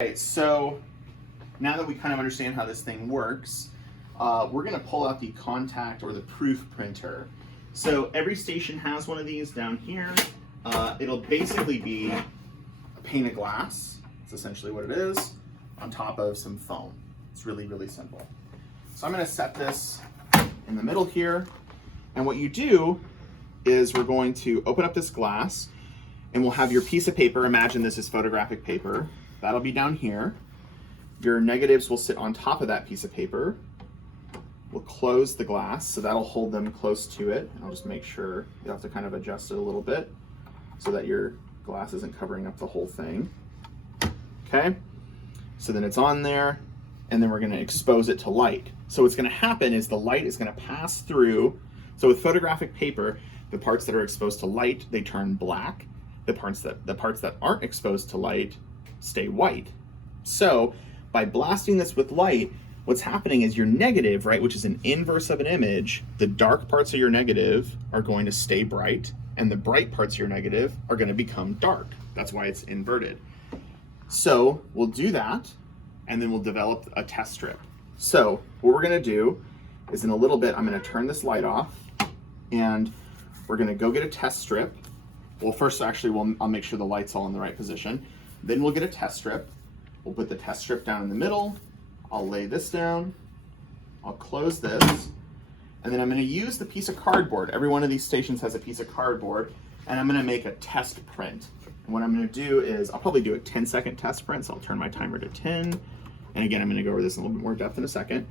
Okay, so now that we kind of understand how this thing works, we're going to pull out the contact or the proof printer. So every station has one of these down here. It'll basically be a pane of glass. It's essentially what it is, on top of some foam. It's really, really simple. So I'm going to set this in the middle here. And what you do is we're going to open up this glass and we'll have your piece of paper. Imagine this is photographic paper. That'll be down here. Your negatives will sit on top of that piece of paper. We'll close the glass, so that'll hold them close to it. I'll just make sure you have to kind of adjust it a little bit so that your glass isn't covering up the whole thing. Okay, so then it's on there, and then we're gonna expose it to light. So what's gonna happen is the light is gonna pass through. So with photographic paper, the parts that are exposed to light, they turn black. The parts that aren't exposed to light stay white. So by blasting this with light, what's happening is your negative, right, which is an inverse of an image, the dark parts of your negative are going to stay bright, and the bright parts of your negative are going to become dark. That's why it's inverted. So we'll do that, and then we'll develop a test strip. So what we're going to do is in a little bit, I'm going to turn this light off, and we're going to go get a test strip. Well, first, actually, I'll make sure the light's all in the right position. Then we'll get a test strip. We'll put the test strip down in the middle. I'll lay this down. I'll close this. And then I'm going to use the piece of cardboard. Every one of these stations has a piece of cardboard. And I'm going to make a test print. And what I'm going to do is, I'll probably do a 10-second test print. So I'll turn my timer to 10. And again, I'm going to go over this in a little bit more depth in a second.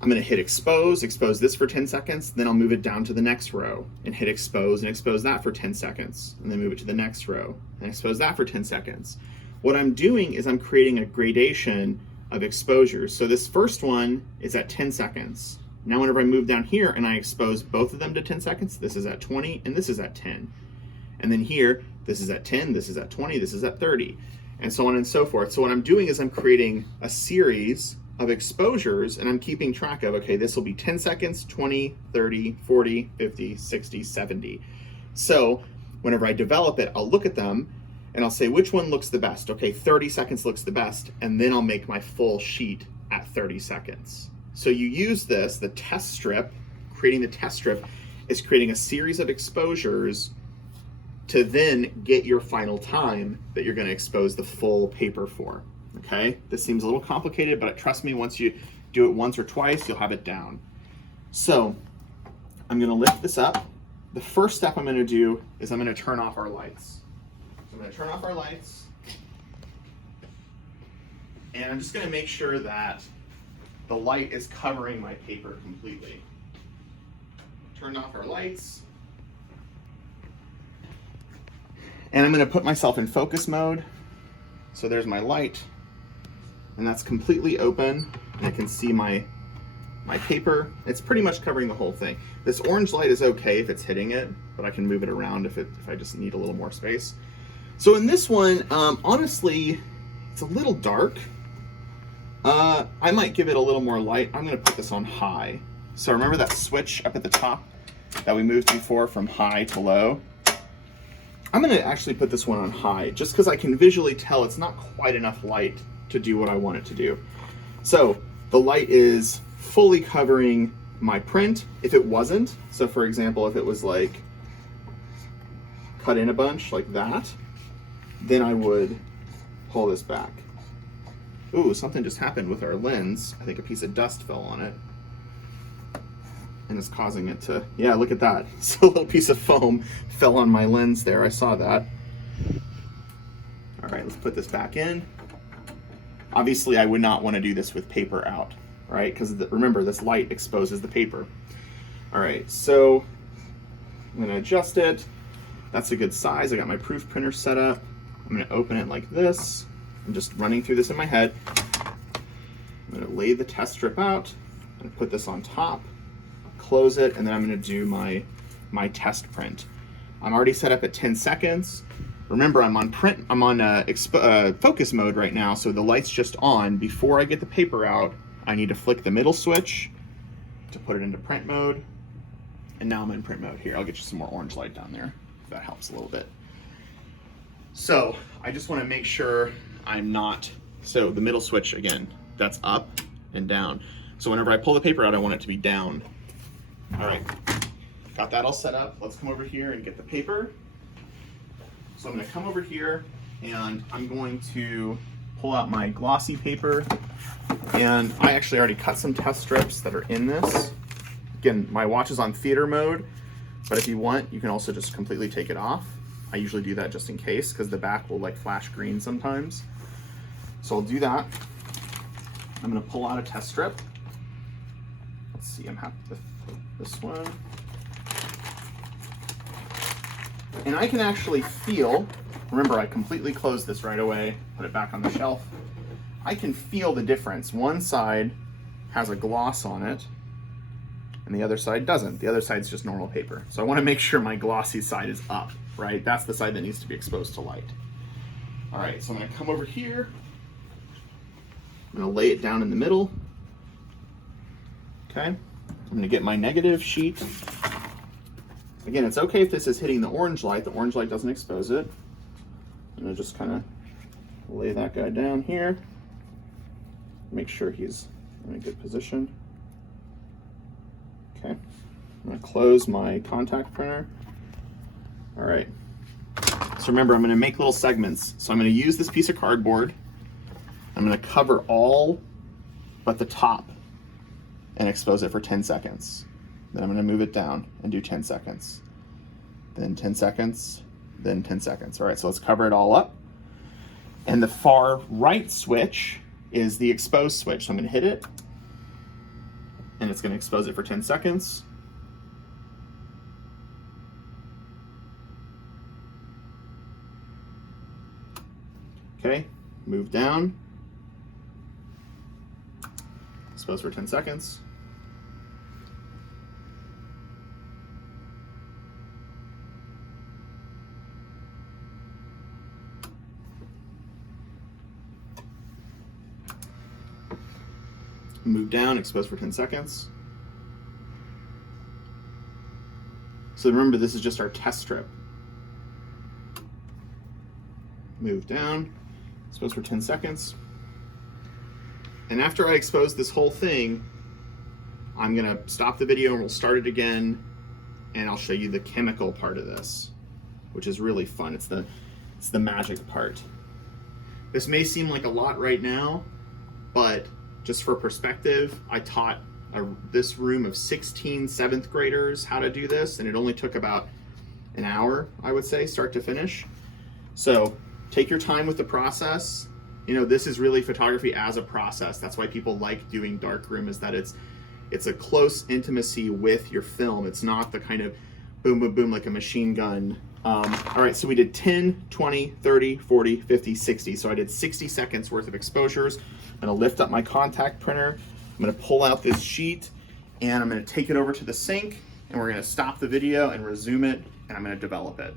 I'm going to hit expose this for 10 seconds, then I'll move it down to the next row and hit expose and expose that for 10 seconds, and then move it to the next row and expose that for 10 seconds. What I'm doing is I'm creating a gradation of exposures. So this first one is at 10 seconds. Now whenever I move down here and I expose both of them to 10 seconds, this is at 20 and this is at 10. And then here, this is at 10, this is at 20, this is at 30, and so on and so forth. So what I'm doing is I'm creating a series of exposures, and I'm keeping track of, okay, this will be 10 seconds, 20, 30, 40, 50, 60, 70. So whenever I develop it, I'll look at them and I'll say, which one looks the best? Okay, 30 seconds looks the best, and then I'll make my full sheet at 30 seconds. So you use this, the test strip, creating the test strip is creating a series of exposures to then get your final time that you're gonna expose the full paper for. Okay, this seems a little complicated, but trust me, once you do it once or twice, you'll have it down. So I'm going to lift this up. The first step I'm going to do is I'm going to turn off our lights. So I'm going to turn off our lights, and I'm just going to make sure that the light is covering my paper completely. Turn off our lights, and I'm going to put myself in focus mode. So there's my light, and that's completely open, and I can see my paper. It's pretty much covering the whole thing. This orange light is okay if it's hitting it, but I can move it around if I just need a little more space. So in this one, honestly, it's a little dark. I might give it a little more light. I'm gonna put this on high. So remember that switch up at the top that we moved before from high to low? I'm gonna actually put this one on high just because I can visually tell it's not quite enough light to do what I want it to do. So the light is fully covering my print. If it wasn't, so for example, if it was like cut in a bunch like that, then I would pull this back. Ooh, something just happened with our lens. I think a piece of dust fell on it and it's causing it to, yeah, look at that. So a little piece of foam fell on my lens there. I saw that. All right, let's put this back in. Obviously, I would not want to do this with paper out, right? Because remember, this light exposes the paper. All right, so I'm going to adjust it. That's a good size. I got my proof printer set up. I'm going to open it like this. I'm just running through this in my head. I'm going to lay the test strip out. I'm going to put this on top, close it, and then I'm going to do my test print. I'm already set up at 10 seconds. Remember, I'm on focus mode right now, so the light's just on. Before I get the paper out, I need to flick the middle switch to put it into print mode. And now I'm in print mode. Here, I'll get you some more orange light down there, if that helps a little bit. So I just want to make sure I'm not, so the middle switch, again, that's up and down. So whenever I pull the paper out, I want it to be down. All right, got that all set up. Let's come over here and get the paper. So I'm gonna come over here and I'm going to pull out my glossy paper, and I actually already cut some test strips that are in this. Again, my watch is on theater mode, but if you want, you can also just completely take it off. I usually do that just in case, because the back will like flash green sometimes. So I'll do that. I'm gonna pull out a test strip. Let's see, I'm happy with this one. And I can actually feel, remember I completely closed this right away, put it back on the shelf. I can feel the difference. One side has a gloss on it, and the other side doesn't. The other side's just normal paper. So I wanna make sure my glossy side is up, right? That's the side that needs to be exposed to light. All right, so I'm gonna come over here. I'm gonna lay it down in the middle. Okay, I'm gonna get my negative sheet. Again, it's okay if this is hitting the orange light. The orange light doesn't expose it. I'm gonna just kind of lay that guy down here. Make sure he's in a good position. Okay, I'm gonna close my contact printer. All right, so remember, I'm gonna make little segments. So I'm gonna use this piece of cardboard. I'm gonna cover all but the top and expose it for 10 seconds. Then I'm gonna move it down and do 10 seconds. Then 10 seconds, then 10 seconds. All right, so let's cover it all up. And the far right switch is the expose switch. So I'm gonna hit it, and it's gonna expose it for 10 seconds. Okay, move down. Expose for 10 seconds. Move down, expose for 10 seconds. So remember, this is just our test strip. Move down, expose for 10 seconds. And after I expose this whole thing, I'm gonna stop the video and we'll start it again, and I'll show you the chemical part of this, which is really fun. It's the magic part. This may seem like a lot right now, but just for perspective, I taught this room of 16 7th graders how to do this, and it only took about an hour, I would say, start to finish. So take your time with the process. You know, this is really photography as a process. That's why people like doing darkroom, is that it's a close intimacy with your film. It's not the kind of boom, boom, boom like a machine gun. All right, so we did 10, 20, 30, 40, 50, 60. So I did 60 seconds worth of exposures. I'm gonna lift up my contact printer. I'm gonna pull out this sheet, and I'm gonna take it over to the sink, and we're gonna stop the video and resume it, and I'm gonna develop it.